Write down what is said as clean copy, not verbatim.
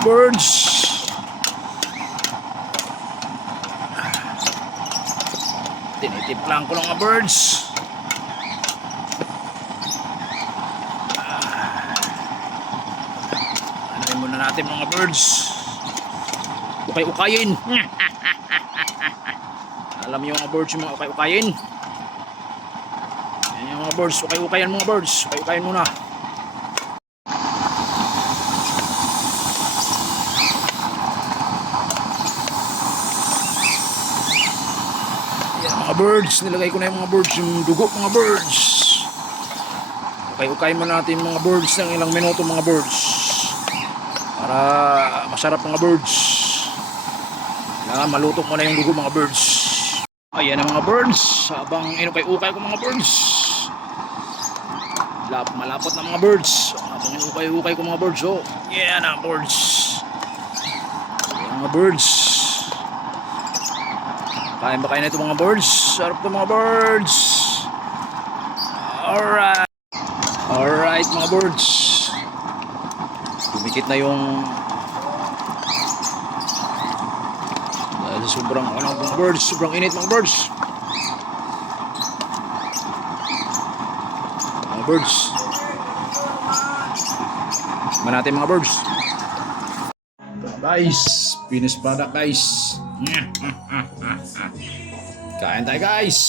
mga birds. Tinitiplang ko lang mga birds. Ano muna natin mga birds. Ukay-ukayin. Alam niyo mga birds yung mga ukay-ukayin. Yan yung mga birds, ukay-ukayan mga birds. Ukay-ukayin muna. Yan mga birds, nilagay ko na yung mga birds, yung dugo mga birds. Ukay-ukayin muna natin mga birds ng ilang minuto mga birds. Para masarap mga birds. Maluto mo na yung dugo mga birds. Ayan ang mga birds. Habang inukay-ukay ko mga birds. Malapot na mga birds. Habang inukay-ukay ko mga birds. Oh, yan ang birds. Ayan mga birds. Kain ba kayo na ito mga birds? Sarap ito mga birds. Alright. Alright mga birds. Dumikit na yung sobrang mga birds, sobrang init mga birds. Mga birds. Tikman natin mga birds. Guys, finish product guys. Kain tayo guys.